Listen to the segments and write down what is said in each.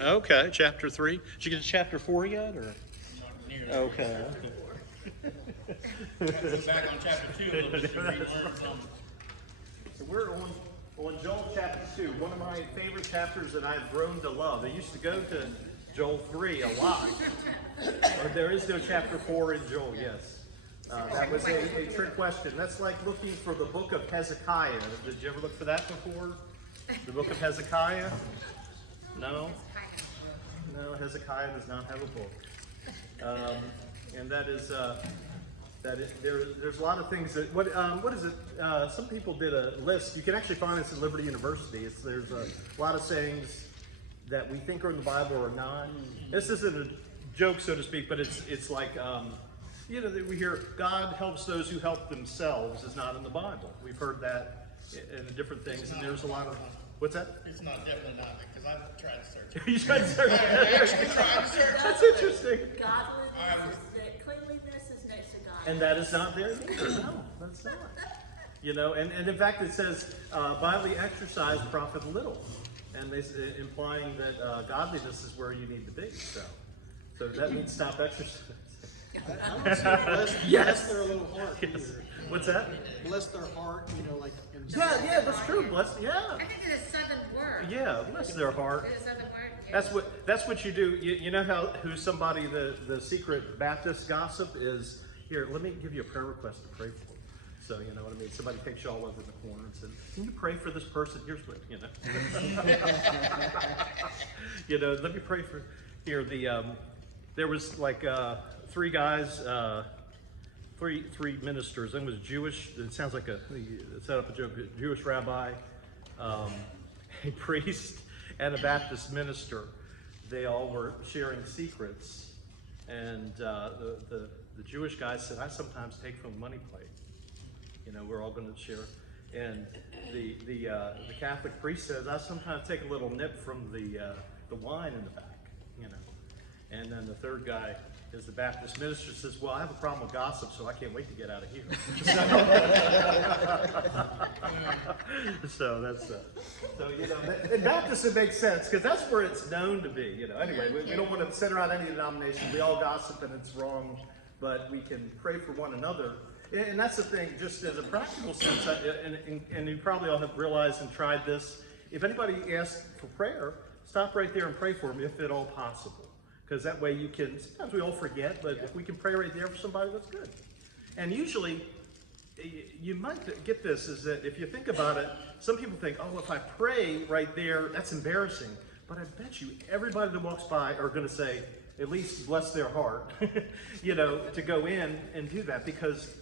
Okay, chapter 3. Did you get to chapter 4 yet? Or? Not nearly. Okay. Go back on chapter 2 a little bit to relearn some. So we're on Joel chapter 2, one of my favorite chapters that I've grown to love. I used to go to Joel 3 a lot, but there is no chapter 4 in Joel, yes. That was a trick question. That's like looking for the book of Hezekiah. Did you ever look for that before? The book of Hezekiah? No? No, Hezekiah does not have a book. And that is there's a lot of things that, what is it? Some people did a list. You can actually find this at Liberty University. There's a lot of sayings that we think are in the Bible or not. This isn't a joke, so to speak, but it's like, that we hear God helps those who help themselves is not in the Bible. We've heard that in different things, and there's a lot of, what's that? It's not definitely not, because I've tried to search. You tried to search? I actually tried to search. That's interesting. Godliness cleanliness is next to God. And that is not there either. No, that's not. And in fact it says, bodily exercise profit little. And implying that godliness is where you need to be. So that means stop exercising. I would say bless their little heart. Yes. What's that? Bless their heart, like. Yeah, that's true. Bless, yeah. I think it's a seventh word. Yeah, bless their heart. It's a seventh word. That's what you do. You know who somebody the secret Baptist gossip is. Here, let me give you a prayer request to pray for. So you know what I mean. Somebody takes you all over the corner and says, "Can you pray for this person?" Here's what let me pray for here. There was like three guys. Three ministers. One was Jewish. It sounds like set up a joke. A Jewish rabbi, a priest, and a Baptist minister. They all were sharing secrets, and the Jewish guy said, "I sometimes take from the money plate. We're all going to share." And the Catholic priest says, "I sometimes take a little nip from the wine in the back." And then the third guy is the Baptist minister, says, "Well, I have a problem with gossip, so I can't wait to get out of here." So that's in Baptist it makes sense because that's where it's known to be. Anyway, we don't want to center out any denomination. We all gossip and it's wrong, but we can pray for one another. And that's the thing, just as a practical sense, and you probably all have realized and tried this. If anybody asks for prayer, stop right there and pray for them if at all possible. Because that way sometimes we all forget, but if we can pray right there for somebody, that's good. And usually, you might get this, is that if you think about it, some people think, oh, if I pray right there, that's embarrassing. But I bet you everybody that walks by are going to say, at least bless their heart, to go in and do that. Because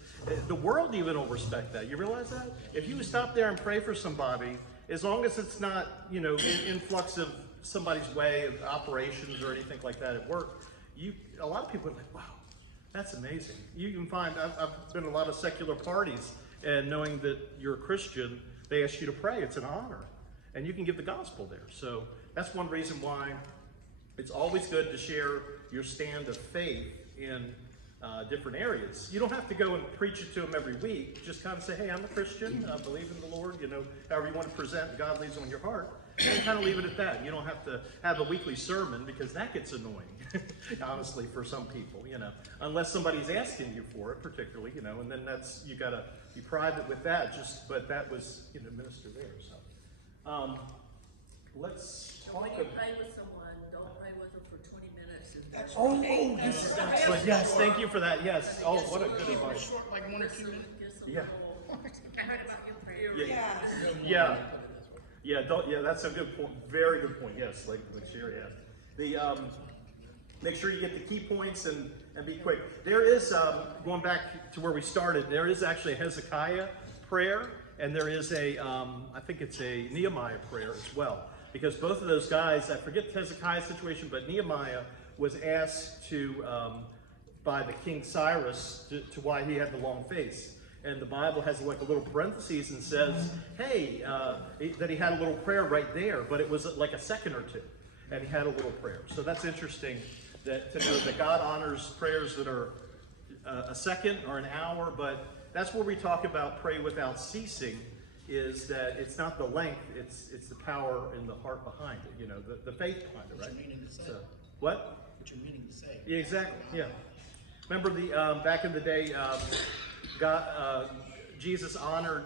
the world even will respect that. You realize that? If you stop there and pray for somebody, as long as it's not, influx of somebody's way of operations or anything like that at work, a lot of people are like, wow, that's amazing. You can find, I've been to a lot of secular parties, and knowing that you're a Christian, they ask you to pray. It's an honor. And you can give the gospel there. So that's one reason why it's always good to share your stand of faith in different areas. You don't have to go and preach it to them every week. Just kind of say, hey, I'm a Christian. I believe in the Lord. However you want to present, God leads on your heart. And kind of leave it at that. You don't have to have a weekly sermon because that gets annoying, honestly, for some people, unless somebody's asking you for it, particularly, and then you got to be private with that. But that was, minister there. So, let's talk When you about. pray with someone, don't pray with them for 20 minutes. Oh, this is excellent. Yes, thank you for that. Yes. Oh, what a good Keep it advice. short, like 1 or 2 minutes. Yeah. I heard about your prayer. Yeah, that's a good point. Very good point. Yes, like Sherry has. Make sure you get the key points and be quick. There is, going back to where we started, there is actually a Hezekiah prayer, and there is I think it's a Nehemiah prayer as well. Because both of those guys, I forget Hezekiah's situation, but Nehemiah was asked by the King Cyrus to why he had the long face. And the Bible has like a little parentheses and says, hey, that he had a little prayer right there, but it was like a second or two, and he had a little prayer. So that's interesting to know that God honors prayers that are a second or an hour, but that's where we talk about pray without ceasing. is that it's not the length, it's the power and the heart behind it, you know, the faith behind it, right? What you're meaning to say. So, what? What you're meaning to say. Yeah, exactly, yeah. Remember the, back in the day, Jesus honored,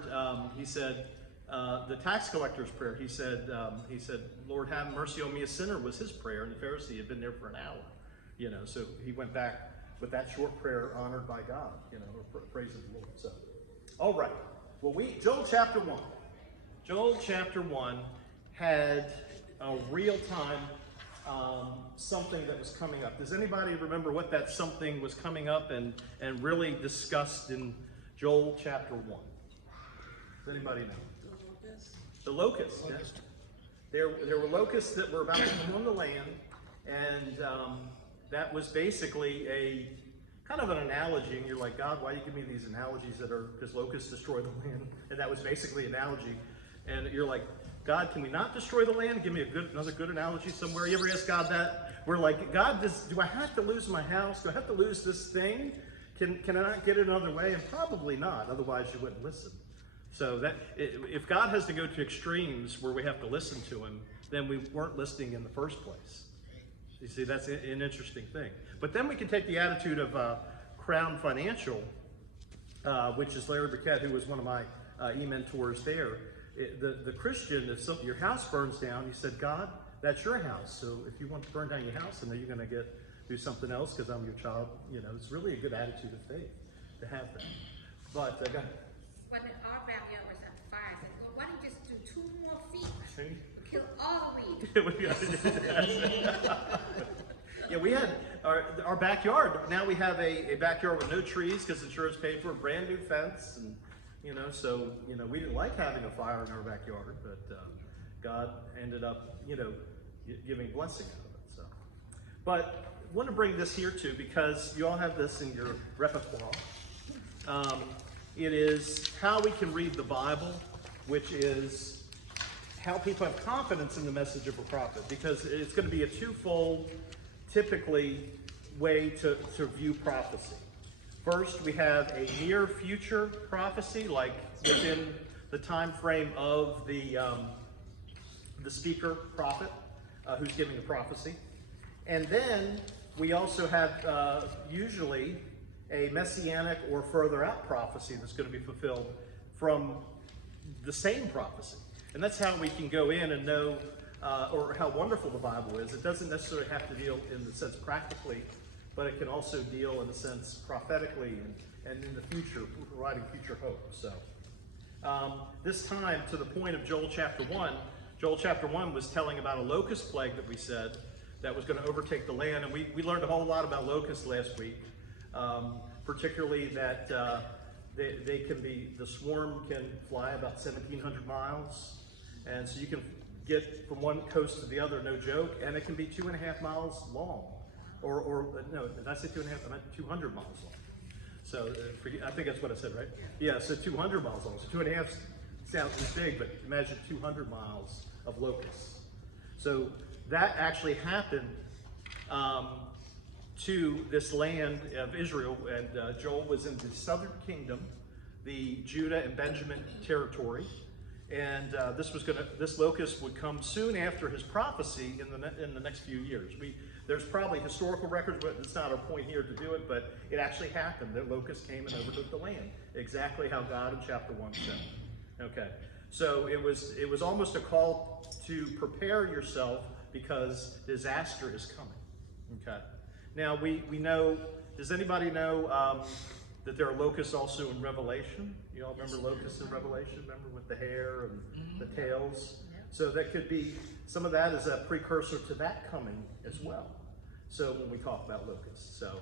he said, the tax collector's prayer. He said, Lord, have mercy on me, a sinner, was his prayer, and the Pharisee had been there for an hour, you know, so he went back with that short prayer honored by God, you know, or praising the Lord. So, all right. Well, Joel chapter 1. Joel chapter 1 had a real-time something that was coming up. Does anybody remember what that something was coming up and really discussed in Joel chapter 1? Does anybody know? The locusts. Yes. There were locusts that were about to come on the land, and that was basically a kind of an analogy. And you're like, God, why do you give me these analogies that are, because locusts destroy the land? And that was basically an analogy. And you're like, God, can we not destroy the land? Give me another good analogy somewhere. You ever ask God that? We're like, God, do I have to lose my house? Do I have to lose this thing? Can I not get it another way? And probably not. Otherwise, you wouldn't listen. So that if God has to go to extremes where we have to listen to him, then we weren't listening in the first place. You see, that's an interesting thing. But then we can take the attitude of Crown Financial, which is Larry Burkett, who was one of my e-mentors there. The Christian, if your house burns down, he said, God, that's your house. So if you want to burn down your house, and then you're going to do something else because I'm your child, you know, it's really a good attitude of faith to have that. But go ahead. When our backyard was on fire, I said, well, why don't you just do 2 more feet? We'll kill all the weed. Yeah, we had our backyard. Now we have a backyard with no trees because insurance paid for a brand new fence, and you know, so you know, we didn't like having a fire in our backyard, but God ended up, you know, giving blessing out of it. So, but I want to bring this here too because you all have this in your repertoire. It is how we can read the Bible, which is how people have confidence in the message of a prophet, because it's going to be a twofold, typically, way to view prophecy. First, we have a near future prophecy, like within the time frame of the speaker prophet who's giving the prophecy. And then we also have usually a messianic or further out prophecy that's going to be fulfilled from the same prophecy. And that's how we can go in and know or how wonderful the Bible is. It doesn't necessarily have to deal in the sense practically, but it can also deal in a sense prophetically and in the future, providing future hope. So this time, to the point of Joel chapter 1 was telling about a locust plague that we said that was going to overtake the land. And we learned a whole lot about locusts last week, particularly that the swarm can fly about 1,700 miles. And so you can get from one coast to the other, no joke, and it can be 2.5 miles long. Or no, did I say 2.5? I meant 200 miles long. So I think that's what I said, right? Yeah, so 200 miles long. So 2.5 sounds big, but imagine 200 miles of locusts. So that actually happened to this land of Israel, and Joel was in the southern kingdom, the Judah and Benjamin territory, and this locust would come soon after his prophecy in the next few years. There's probably historical records, but it's not our point here to do it, but it actually happened. The locust came and overtook the land, exactly how God in chapter 1 said. Okay, so it was almost a call to prepare yourself because disaster is coming. Okay, now we know, does anybody know that there are locusts also in Revelation? You all remember locusts in Revelation? Remember with the hair and the tails? So that could be, some of that is a precursor to that coming as well. So when we talk about locusts, so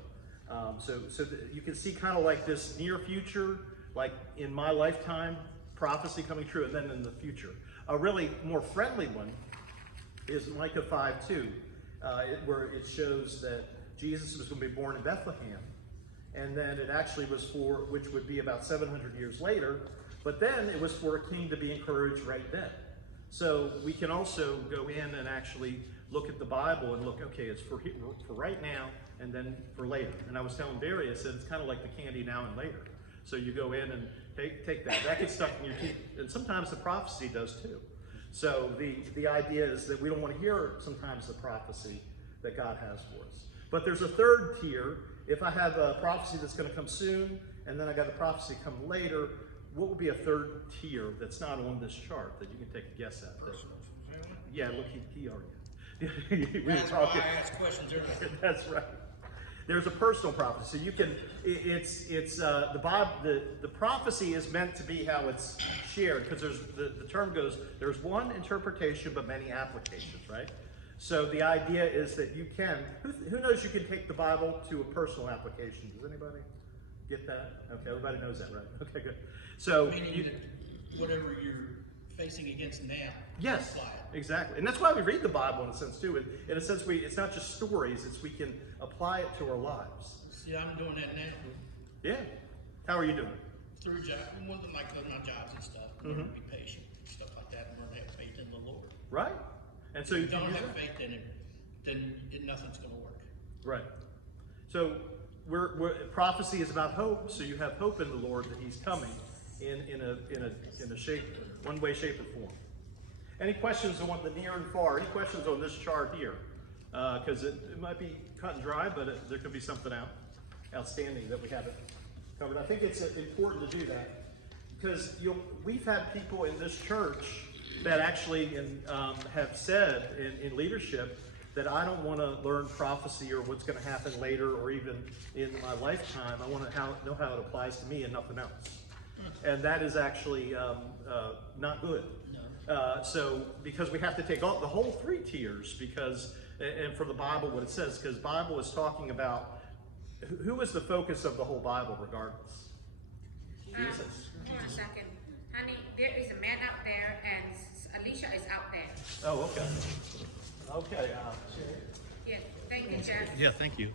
you can see kind of like this near future, like in my lifetime, prophecy coming true, and then in the future. A really more friendly one is Micah 5:2, where it shows that Jesus was going to be born in Bethlehem, and then it actually was which would be about 700 years later, but then it was for a king to be encouraged right then. So we can also go in and actually look at the Bible and look, okay, it's for right now and then for later. And I was telling Barry, I said it's kind of like the candy now and later. So you go in and take that. That gets stuck in your teeth. And sometimes the prophecy does too. So the idea is that we don't want to hear sometimes the prophecy that God has for us. But there's a third tier. If I have a prophecy that's going to come soon, and then I got a prophecy come later, what would be a third tier that's not on this chart that you can take a guess at? Yeah, look, he already. We were That's why talking. I asked questions earlier. That's right. There's a personal prophecy. So you can. It's the Bible. The prophecy is meant to be how it's shared, because there's the term goes. There's one interpretation, but many applications, right? So the idea is that you can. Who knows you can take the Bible to a personal application? Does anybody get that? Okay, everybody knows that, right? Okay, good. So Meaning that whatever you're facing against now, yes, apply it. exactly, and that's why we read the Bible in a sense too. In a sense, it's not just stories; it's we can apply it to our lives. See, I'm doing that now Yeah. How are you doing? through job, more than like my jobs and stuff. Learn to be patient, stuff like that, and learn to have faith in the Lord. Right. And so If you you don't use have that. faith in Him, then nothing's going to work. Right. So prophecy is about hope. So you have hope in the Lord that He's coming in a shape, one way, shape, or form. Any questions on the near and far? Any questions on this chart here? Because it might be cut and dry, but there could be something outstanding that we haven't covered. I think it's important to do that because we've had people in this church that actually have said in leadership that I don't want to learn prophecy or what's going to happen later or even in my lifetime. I want to know how it applies to me and nothing else. And that is actually not good. No. So because we have to take the whole three tiers and from the Bible what it says, because Bible is talking about who is the focus of the whole Bible regardless? Jesus. Hold on a second. Honey, there is a man out there and Alicia is out there. Oh, okay. Okay. Yeah, thank you, Jeff. Yeah, thank you.